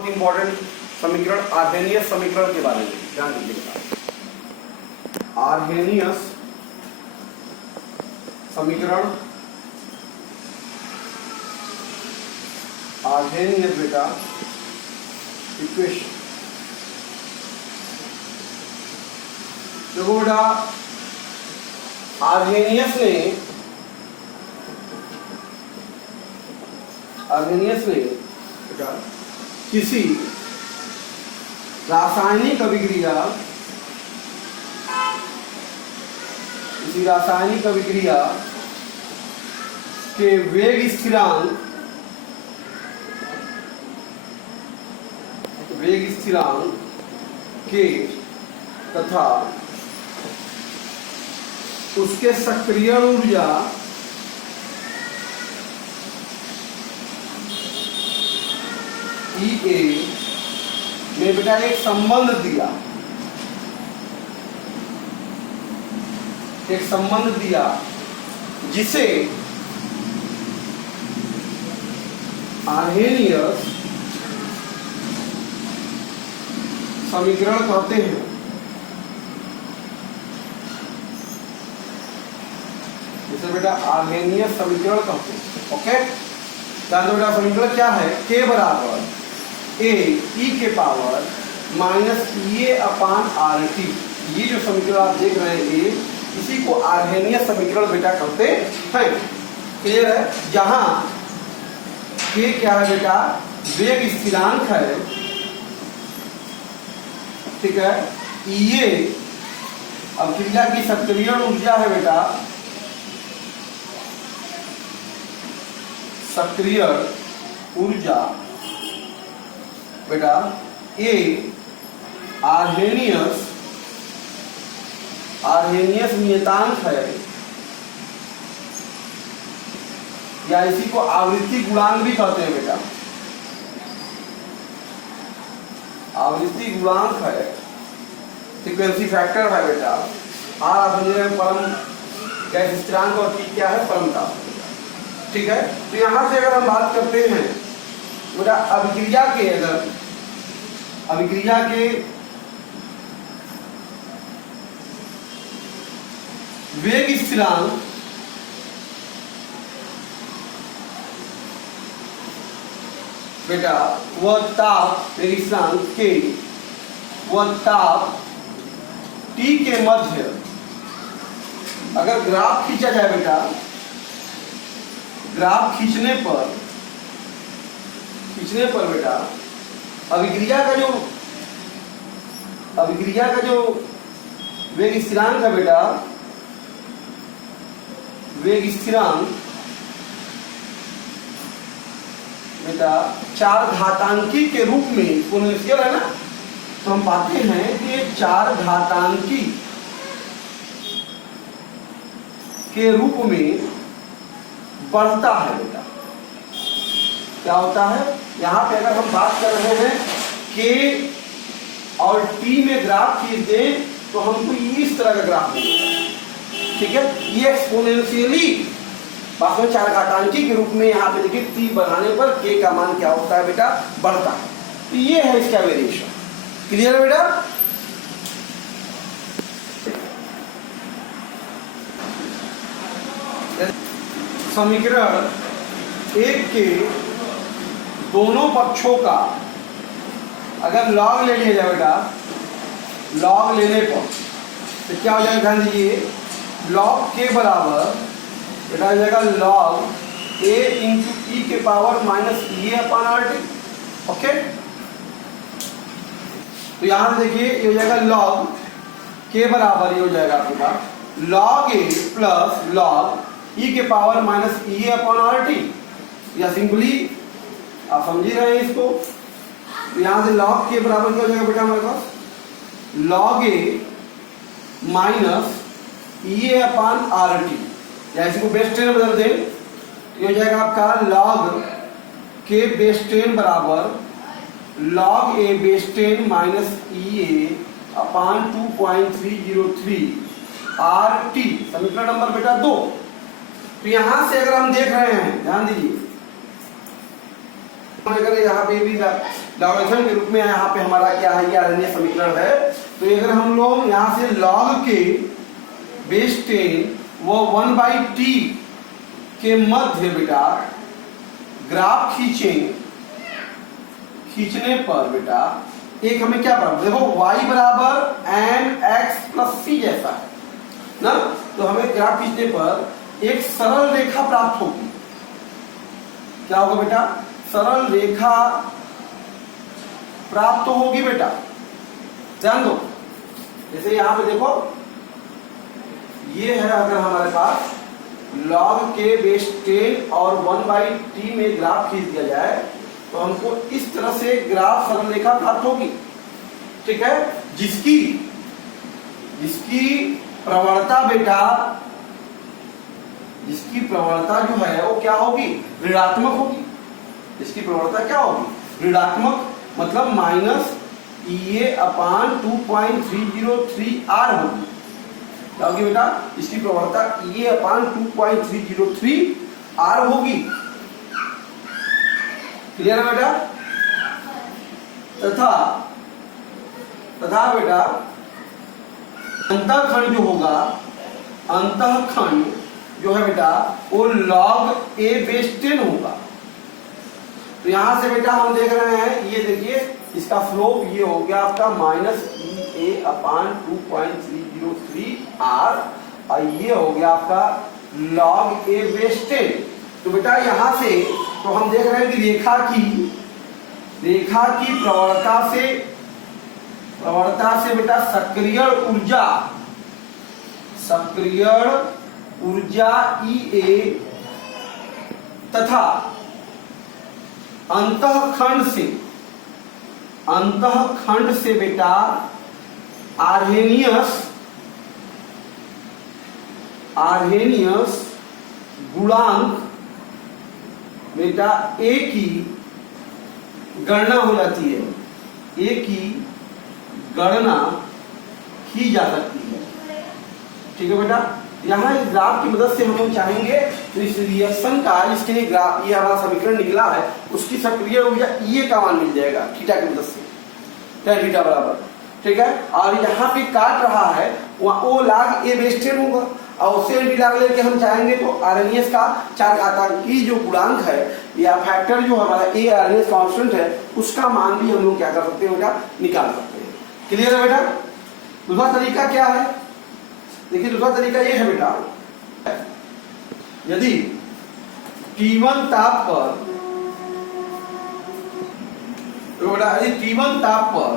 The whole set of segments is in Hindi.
बहुत इंपॉर्टेंट समीकरण आर्हेनियस समीकरण के बारे में ध्यान दीजिएगा। आर्हेनियस समीकरण, आर्हेनियस बेटा इक्वेशन। देखो बेटा, आर्हेनियस ने बेटा किसी रासायनिक अभिक्रिया के वेग स्थिरांक के तथा उसके सक्रियण ऊर्जा EA में बेटा एक संबंध दिया जिसे आर्हेनियस समीकरण कहते हैं। जिसे बेटा आर्हेनियस समीकरण कहते हैं। ओके, जान दो बेटा समीकरण क्या है। K बराबर A e के पावर माइनस EA अपान RT। ये जो समीकरण आप देख रहे हैं इसी को आर्हेनियस समीकरण बेटा कहते हैं। क्लियर है। जहां K क्या है बेटा, वेग स्थिरांक है, ठीक है। EA अभिक्रिया की सक्रियण ऊर्जा है बेटा, सक्रियण ऊर्जा बेटा A आर्हेनियस नियतांक है, या इसी को आवृत्ति गुणांक भी कहते हैं बेटा। आवृत्ति गुणांक है, फ्रीक्वेंसी फैक्टर है बेटा। R आप परम गैस स्थिरांक और T क्या है, परम ताप, ठीक है। तो यहां से अगर हम बात करते हैं बेटा अभिक्रिया के वेग स्थिरांक बेटा वह ताप वेग स्थिरांक के वह ताप T के मध्य अगर ग्राफ खींचा जाए बेटा, ग्राफ खींचने पर बेटा अभिक्रिया का जो वेग स्थिरांक है बेटा, वेग स्थिरांक बेटा चार घातांकी के रूप में एक्सपोनेंशियल है ना, तो हम पाते हैं कि ये चार घातांकी के रूप में बढ़ता है बेटा। क्या होता है, यहाँ पे अगर हम बात कर रहे हैं K और T में ग्राफ खींच दें तो हमको इस तरह का ग्राफ मिलेगा, ठीक है। ये एक्सपोनेंशियली वास्तव में चार घातांकी के रूप में यहाँ पे देखिए T बढ़ाने पर K का मान क्या होता है बेटा, बढ़ता है। तो ये है इसका वेरिएशन। क्लियर है बेटा। समीकरण एक के दोनों पक्षों का अगर लॉग ले लिया जाए बेटा, लॉग लेने पर तो क्या हो जाएगा, ध्यान दीजिए। लॉग के बराबर बेटा हो जाएगा लॉग A इंटू E के पावर माइनस EA अपान RT। ओके, तो यहां से देखिए ये हो जाएगा लॉग के बराबर ये हो जाएगा आपके पास log A plus log E के power minus EA upon RT, या सिंपली आप समझ ही रहे हैं इसको। तो यहां से log के बराबर क्या हो जाएगा बेटा हमारे पास, log A minus EA upon RT, या इसी को बेस 10 बदल दें, ये हो जाएगा आपका log K बेस 10 बराबर log A base 10 minus EA upon 2.303 RT। समीकरण नंबर बेटा 2। तो यहां से अगर हम देख रहे हैं, ध्यान दीजिए, अगर यहाँ पे भी लॉगरिथम के रूप में यहाँ पे हमारा क्या है, ये आरएनए समीकरण है। तो अगर हम लोग यहाँ से log के बेस 10 वो 1/t के मध्य बेटा ग्राफ खींचने पर बेटा एक हमें क्या पड़ा, देखो y बराबर mx+c जैसा है ना, तो हमें ग्राफ खींचने पर एक सरल रेखा प्राप्त होगी। क्या होगा बेटा, सरल रेखा प्राप्त होगी बेटा, ध्यान दो। जैसे यहां पे देखो ये है, अगर हमारे पास log के बेस 10 और 1/t में ग्राफ खींच दिया जाए तो हमको इस तरह से ग्राफ सरल रेखा प्राप्त होगी, ठीक है, जिसकी प्रवणता बेटा, जिसकी प्रवणता जो है वो क्या होगी, ऋणात्मक होगी। इसकी प्रवणता क्या होगी, ऋणात्मक, मतलब -Ea/2.303r होगी। क्या होगी बेटा, इसकी प्रवणता Ea/2.303r होगी। क्लियर है बेटा। तथा बेटा अंतःखंड जो होगा, अंतःखंड जो है बेटा वो log a बेस 10 होगा। तो यहां से बेटा हम देख रहे हैं, ये देखिए इसका स्लोप ये हो गया आपका -Ea/2.303r और ये हो गया आपका log a बेस 10। तो बेटा यहां से तो हम देख रहे हैं कि रेखा की प्रवणता से बेटा सक्रिय ऊर्जा Ea तथा अंतःखंड से बेटा आर्हेनियस गुणांक बेटा A की गणना हो जाती है, A की गणना की जा सकती है, ठीक है बेटा। यहाँ इस ग्राफ की मदद से हम लोग चाहेंगे तो इस रिएक्शन का, इसके लिए ग्राफ ये हमारा समीकरण निकला है, उसकी सक्रिय ऊर्जा ये का मान मिल जाएगा थीटा की मदद से, tan थीटा बराबर, ठीक है। और यहाँ पे काट रहा है वो log a बेस 10 होगा, और उससे एंटी लॉग लेके हम चाहेंगे तो आरएनएस का चारघातांकी जो गुणांक है या फैक्टर जो हमारा ए आरएनएस कांस्टेंट है उसका मान भी हम लोग क्या कर सकते हैं बेटा, निकाल सकते हैं। क्लियर है बेटा। दूसरा तरीका क्या है, देखिए दूसरा तरीका ये है बेटा, यदि T1 ताप पर T1 ताप पर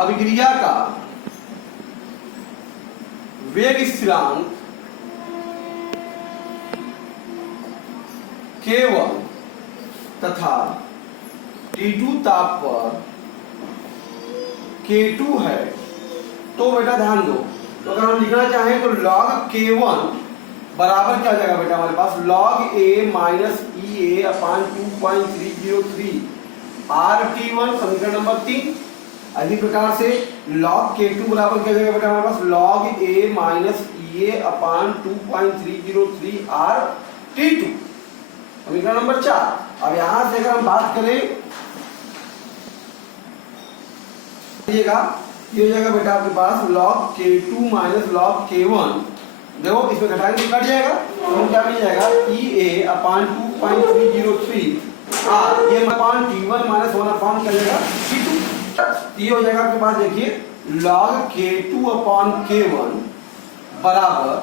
अभिक्रिया का वेग स्थिरांक K1 तथा T2 ताप पर K2 है, तो बेटा ध्यान दो, तो अगर हम लिखना चाहें तो log K1 बराबर क्या हो जाएगा बेटा हमारे पास, log a -Ea/2.303 RT1 समीकरण नंबर 3। इसी प्रकार से log K2 बराबर क्या जाएगा बेटा हमारे पास, log a -Ea/2.303 RT2 समीकरण नंबर 4। अब यहां से अगर हम बात करें ये हो जाएगा बेटा आपके पास log K2 log K1, देखो इसमें घटाएंगे तो कट जाएगा, तो हम क्या मिल जाएगा Ea/2.303 r, ये T1 -1 क्या जाएगा T2, ये हो जाएगा आपके पास। देखिए log K2/K1 बराबर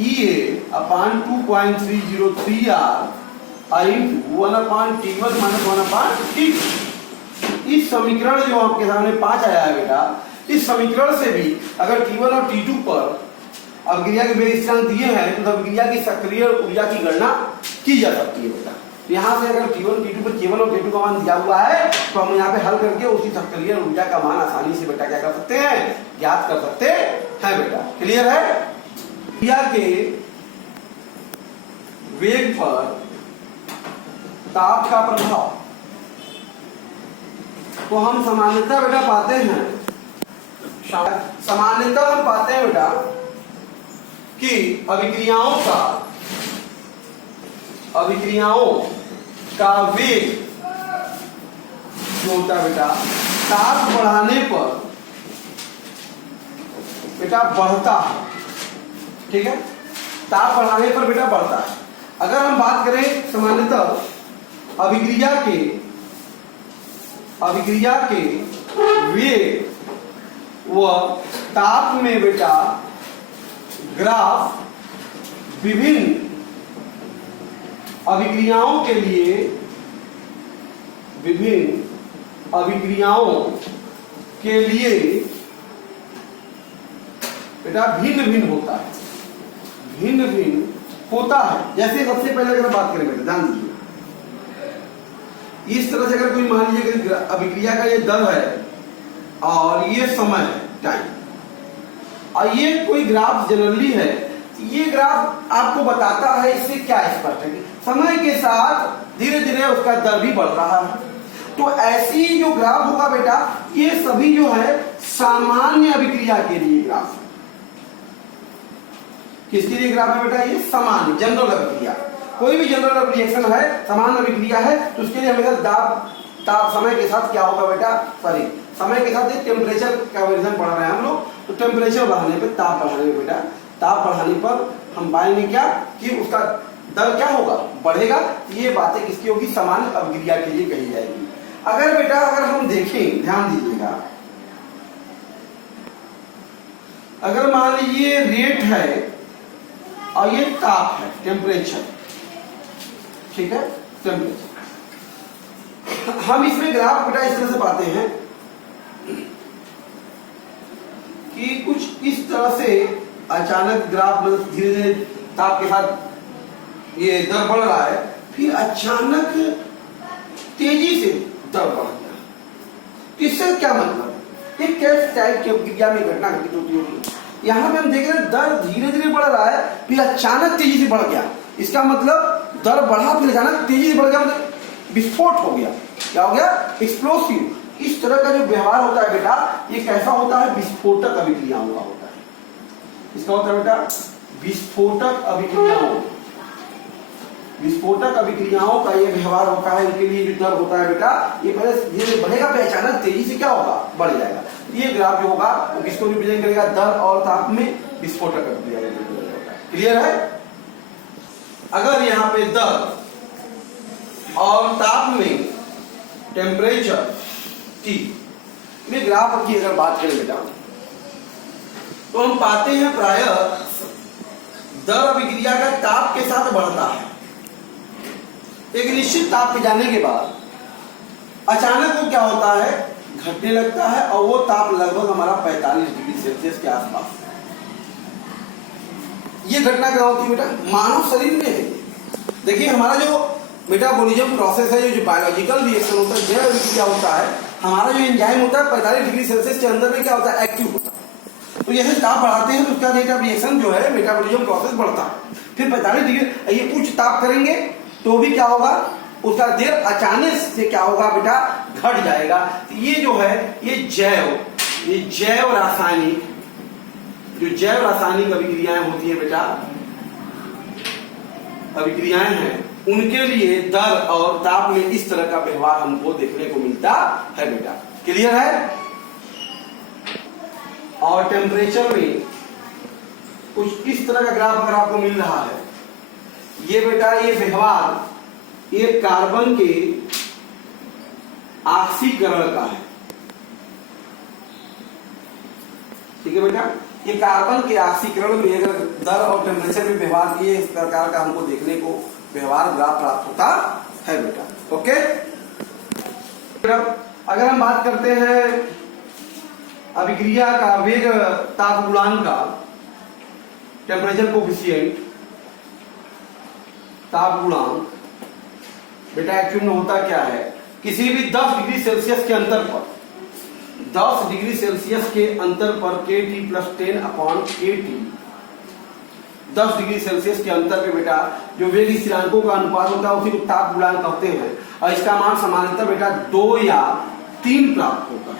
Ea/2.303r into 1/T1 -1/T2। इस समीकरण जो आपके सामने 5 आया है बेटा, इस समीकरण से भी अगर T1 और T2 पर अभिक्रिया के वेग स्थिरांक दिए हैं तो अभिक्रिया की सक्रिय ऊर्जा की गणना की जा सकती है बेटा। तो यहाँ से अगर T1 T2 पर K1 और K2 का मान दिया हुआ है तो हम यहाँ पे हल करके उसी सक्रिय ऊर्जा का मान आसानी से बेटा क्या कर सकते हैं, ज्ञात कर सकते हैं बेटा। क्लियर है। क्रिया के वेग पर ताप का प्रभाव तो हम सामान्यतः बेटा पाते हैं, सामान्यतः हम पाते हैं बेटा कि अभिक्रियाओं का वेग जो होता है बेटा ताप बढ़ाने पर बेटा बढ़ता है, ठीक है, ताप बढ़ाने पर बेटा बढ़ता है। अगर हम बात करें सामान्यतः अभिक्रिया के वेग व ताप में बेटा ग्राफ विभिन्न अभिक्रियाओं के लिए बेटा भिन्न भिन्न होता है। जैसे सबसे पहले अगर बात करें बेटा ध्यान दीजिए, इस तरह से अगर कोई मान लीजिए कि अभिक्रिया का ये दर है और ये समय है टाइम, और ये कोई ग्राफ जनरली है, ये ग्राफ आपको बताता है इससे क्या स्पष्ट है कि समय के साथ धीरे धीरे उसका दर भी बढ़ रहा है। तो ऐसी जो ग्राफ होगा बेटा ये सभी जो है सामान्य अभिक्रिया के लिए ग्राफ है। किसके लिए ग्राफ है बेटा? ये सामान्य जनरल अभिक्रिया। कोई भी जनरल रिएक्शन है, सामान्य अभिक्रिया है, तो उसके लिए हमेशा ताप समय के साथ क्या होगा बेटा, सॉरी समय के साथ टेम्परेचर का वेरिएशन पढ़ रहे हैं हम लोग, तो टेम्परेचर बढ़ाने पे ताप बढ़ाने में बेटा ताप बढ़ाने पर हम पाएंगे क्या कि उसका दर क्या होगा, बढ़ेगा। ये बातें किसकी होगी? सामान्य अभिक्रिया के लिए कही जाएगी। अगर बेटा अगर हम देखें, ध्यान दीजिएगा, अगर मान लीजिए रेट है और ये ताप है, टेम्परेचर, ठीक है, टेम्परेचर, हम इसमें ग्राफ बेटा इस तरह से पाते हैं कि कुछ इस तरह से अचानक ग्राफ मतलब धीरे धीरे ताप के साथ ये दर बढ़ रहा है, फिर अचानक तेजी से दर बढ़ गया। इससे क्या मतलब है? ये किस टाइप की अभिक्रिया में घटना घटित होती होगी? यहाँ पे हम देख रहे हैं दर धीरे धीरे बढ़ रहा है, फिर अचानक तेजी से बढ़ गया। इसका मतलब दर बढ़ा फिर अचानक तेजी से बढ़ गया, मतलब विस्फोट हो गया। क्या हो गया? एक्सप्लोसिव। इस तरह का जो व्यवहार होता है बेटा ये कैसा होता है? विस्फोटक अभिक्रियाओं का होता है। इसका होता है बेटा विस्फोटक अभिक्रियाओं। विस्फोटक अभिक्रियाओं का ये व्यवहार होता है। इनके लिए जो दर होता है बेटा ये पहले धीरे बढ़ेगा, फिर अचानक तेजी से क्या होगा? बढ़ जाएगा। ये ग्राफ जो होगा वो किसको रिप्रेजेंट करेगा? दर और ताप में विस्फोटक अभिक्रिया होता है। क्लियर है? अगर यहाँ पे दर और ताप में टेम्परेचर T में ग्राफ की अगर बात करें बेटा तो हम पाते हैं प्रायः दर अभिक्रिया का ताप के साथ बढ़ता है। एक निश्चित ताप पे जाने के बाद अचानक वो क्या होता है? घटने लगता है, और वो ताप लगभग हमारा 45 डिग्री सेल्सियस के आसपास। ये घटना क्या होती है बेटा? मानव शरीर में है। देखिए हमारा जो मेटाबॉलिज्म प्रोसेस है, जो बायोलॉजिकल रिएक्शन होता है, जैव अभिक्रिया होता है, हमारा जो एंजाइम होता है 45 डिग्री सेल्सियस के अंदर में क्या होता है? एक्टिव होता है। तो जैसे ताप बढ़ाते हैं तो उसका रेट ऑफ रिएक्शन जो है मेटाबॉलिज्म प्रोसेस बढ़ता है। फिर 45 डिग्री ये उच्च ताप करेंगे तो भी क्या होगा? उसका देर अचानक से क्या होगा बेटा? घट जाएगा। तो ये जो है ये जैव रासायनिक अभिक्रियाएं होती है बेटा, अभिक्रियाएं हैं, उनके लिए दर और ताप में इस तरह का व्यवहार हमको देखने को मिलता है बेटा। क्लियर है? और टेम्परेचर में कुछ इस तरह का ग्राफ अगर आपको मिल रहा है, ये बेटा ये व्यवहार ये कार्बन के ऑक्सीकरण का है। ठीक है बेटा, ये कार्बन के ऑक्सीकरण में अगर दर और टेम्परेचर में व्यवहार किए इस प्रकार का हमको देखने को व्यवहार ग्राफ प्राप्त होता है बेटा। ओके, अगर हम बात करते हैं अभिक्रिया का वेग ताप गुणांक का, टेम्परेचर कोफिशिएंट, ताप गुणांक बेटा एक्चुअल में होता क्या है? किसी भी 10 डिग्री सेल्सियस के अंतर पर, 10 डिग्री सेल्सियस के अंतर पर kT + 10/kT, 10 डिग्री सेल्सियस के अंतर पे बेटा जो वेग स्थिरांकों का अनुपात होता है उसी को ताप गुणांक कहते हैं, और इसका मान सामान्यतः बेटा 2 या 3 प्राप्त होता है।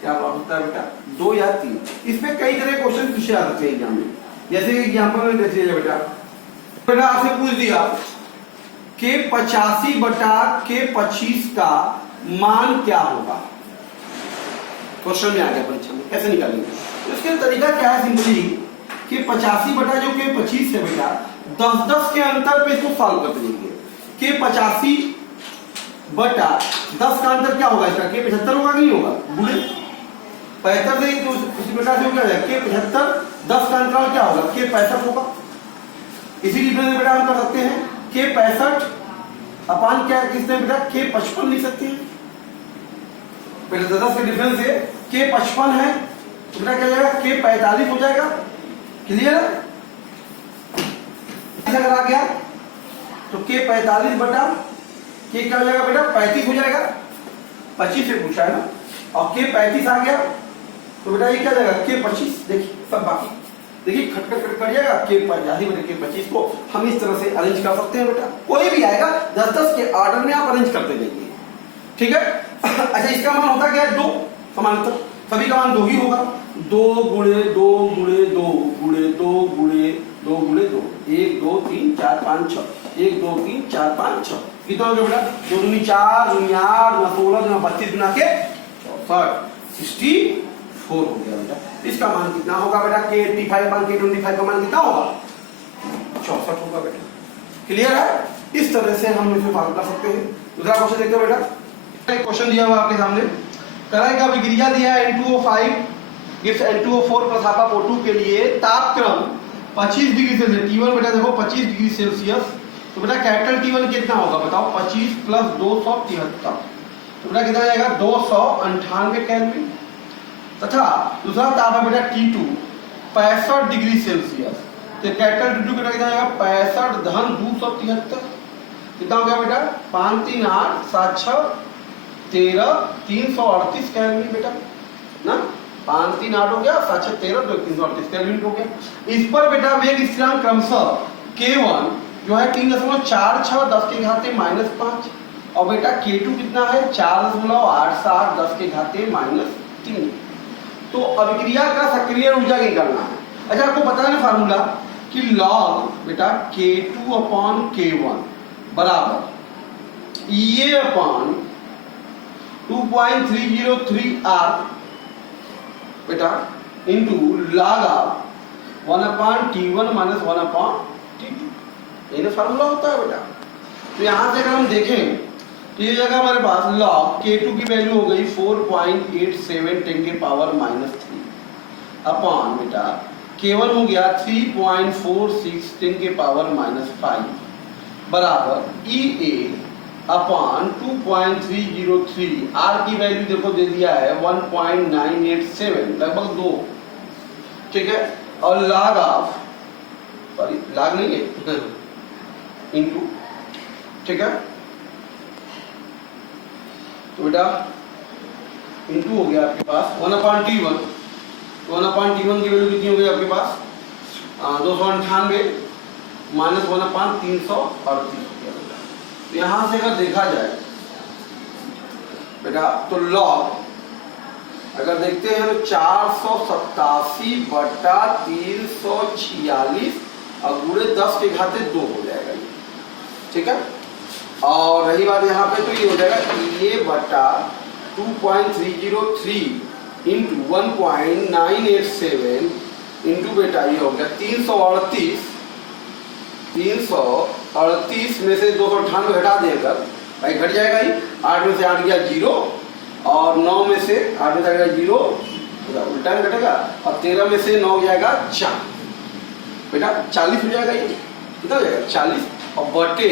क्या प्राप्त होता है बेटा? 2 या 3। इसमें कई तरह के क्वेश्चन पूछे जाते हैं एग्जाम में। जैसे कि एग्जाम्पल में देख लीजिए बेटा आपसे पूछ दिया कि 85/K25 का मान क्या होगा, क्वेश्चन में आ गया परीक्षा में कैसे निकालेंगे। तो इसके तरीका क्या है सिंपली कि 85 बटा जो कि 25 है बेटा 10-10 के अंतर पे इसको सॉल्व करते जाइए। कि 85 बटा 10 का अंतर क्या होगा इसका, के 75 होगा कि नहीं होगा, गुणे 75 से तो इसी प्रकार से क्या है के 75 10 का अंतराल क्या होगा के 65 होगा। इसी डिफरेंस बेटा हम कर सकते हैं के 65 अपान क्या किसने बेटा के 55 लिख सकते हैं। पहले 10 के डिफरेंस से के 55 है तो बेटा क्या जाएगा के 45 हो जाएगा। क्लियर है, अगर आ गया तो के 45 बटा के क्या हो जाएगा बेटा 35 हो जाएगा, 25 से पूछा है ना, और के 35 आ गया तो बेटा ये क्या जाएगा के 25। देखिए सब बाकी देखिए खटखट कर जाएगा के 50 बटे के 25 को हम इस तरह से अरेंज कर सकते हैं बेटा, कोई भी आएगा 10-10 के ऑर्डर में आप अरेंज करते जाइए। ठीक है अच्छा इसका मान होता क्या है 2 समानांतर, सभी का मान 2 ही होगा, 2 गुणे 2 गुणे 2 गुणे 2 गुणे 2 गुणे 2 1 2 3 4 5 6 1 2 3 4 5 6 कितना हो गया बेटा 2 दूनी 4 दूनी 8 ना 16 ना 32 गुना के 64 हो गया बेटा। इसका मान कितना होगा बेटा के 85 मान के 25 का मान कितना होगा 64 होगा बेटा। क्लियर है, इस तरह से हम इसे सॉल्व कर सकते हैं। दूसरा क्वेश्चन देखते हो बेटा, एक क्वेश्चन दिया हुआ आपके सामने, कड़ाई का अभिक्रिया दिया है N2O5 gives N2O4 plus half of O2 के लिए तापक्रम 25 डिग्री सेल्सियस, T1 बेटा देखो 25 डिग्री सेल्सियस, तो बेटा कैपिटल T1 कितना होगा बताओ 25 प्लस 273 तो बेटा कितना जाएगा 298 केल्विन, तथा दूसरा ताप है बेटा T2 65 डिग्री सेल्सियस, तो कैपिटल T2 बेटा कितना जाएगा 65 धन 273 कितना हो गया बेटा 5 3 8 7 6 13 338 केल्विन बेटा ना, 5 3 8 हो गया 7 6 13 तो 338 केल्विन हो गया। इस पर बेटा वेग स्थिरांक क्रमशः K1 जो है 3.46 10 के घाते -5 और बेटा K2 कितना है 4.87 10 के घाते -3। तो अभिक्रिया का सक्रिय ऊर्जा की गणना है। अच्छा आपको पता है ना फार्मूला कि log बेटा K2 अपॉन K1 बराबर EA अपॉन 2.303 R बेटा into log of 1 upon T1 minus 1 upon T2 ये फार्मूला होता है बेटा। तो यहां से अगर हम देखें तो ये जगह हमारे पास log K2 की वैल्यू हो गई 4.87 10 के पावर -3 अपॉन बेटा K1 हो गया 3.46 10 के पावर -5 बराबर EA अपॉन 2.303 R की वैल्यू देखो दे दिया है 1.987 लगभग 2 ठीक है, और log ऑफ log नहीं है इनटू ठीक है, तो बेटा इनटू हो गया आपके पास 1 अपॉन T1, तो 1 अपॉन T1 की वैल्यू कितनी हो गई आपके पास 298 माइनस 1 अपॉन 338 तो यहां से अगर देखा जाए बेटा तो log अगर देखते हैं तो 487 बटा 346 और गुणे 10 के घाते 2 हो जाएगा ये ठीक है। और रही बात यहाँ पे तो ये हो जाएगा ये बटा 2.303 इंटू 1.987 इंटू बेटा ये हो गया 338 में से 298 घटा देकर भाई घट जाएगा ही, 8 में से 8 गया 0 और 9 में से 8 में से गया 0 उल्टा में घटेगा और 13 में से 9 जाएगा 4 बेटा 40 हो जाएगा ये कितना हो जाएगा 40 और बटे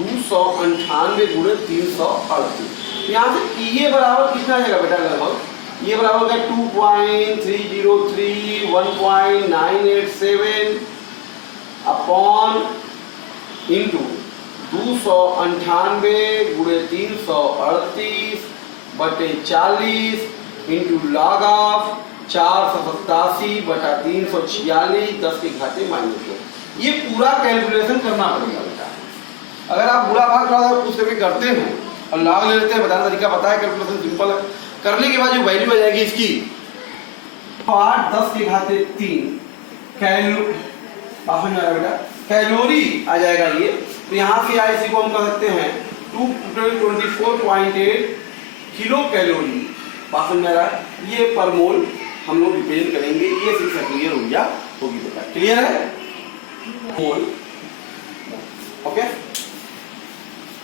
298 गुणे 338 यहाँ से ये बराबर कितना आ जाएगा बेटा लगभग ये बराबर हो गया 2.303 1.987 अपॉन इंटू 298 गुणे 338 बटे 40 इंटू log ऑफ 487 बटा 346 10 के घाते -2। ये पूरा कैलकुलेशन करना पड़ेगा बेटा। अगर आप बुरा भाग थोड़ा सा उससे भी करते हैं और log ले लेते हैं, बताने तरीका पता है, कैलकुलेशन सिंपल है। करने के बाद जो वैल्यू आ जाएगी इसकी 8 10 के घाते 3 बेटा कैलोरी आ जाएगा ये। तो यहाँ से इसी को हम कर सकते हैं 224.8 किलो कैलोरी, बात समझ आ रहा है, ये पर मोल हम लोग रिप्रेजेंट करेंगे, ये शिक्षा क्लियर हो गया होगी बेटा, क्लियर है मोल, ओके।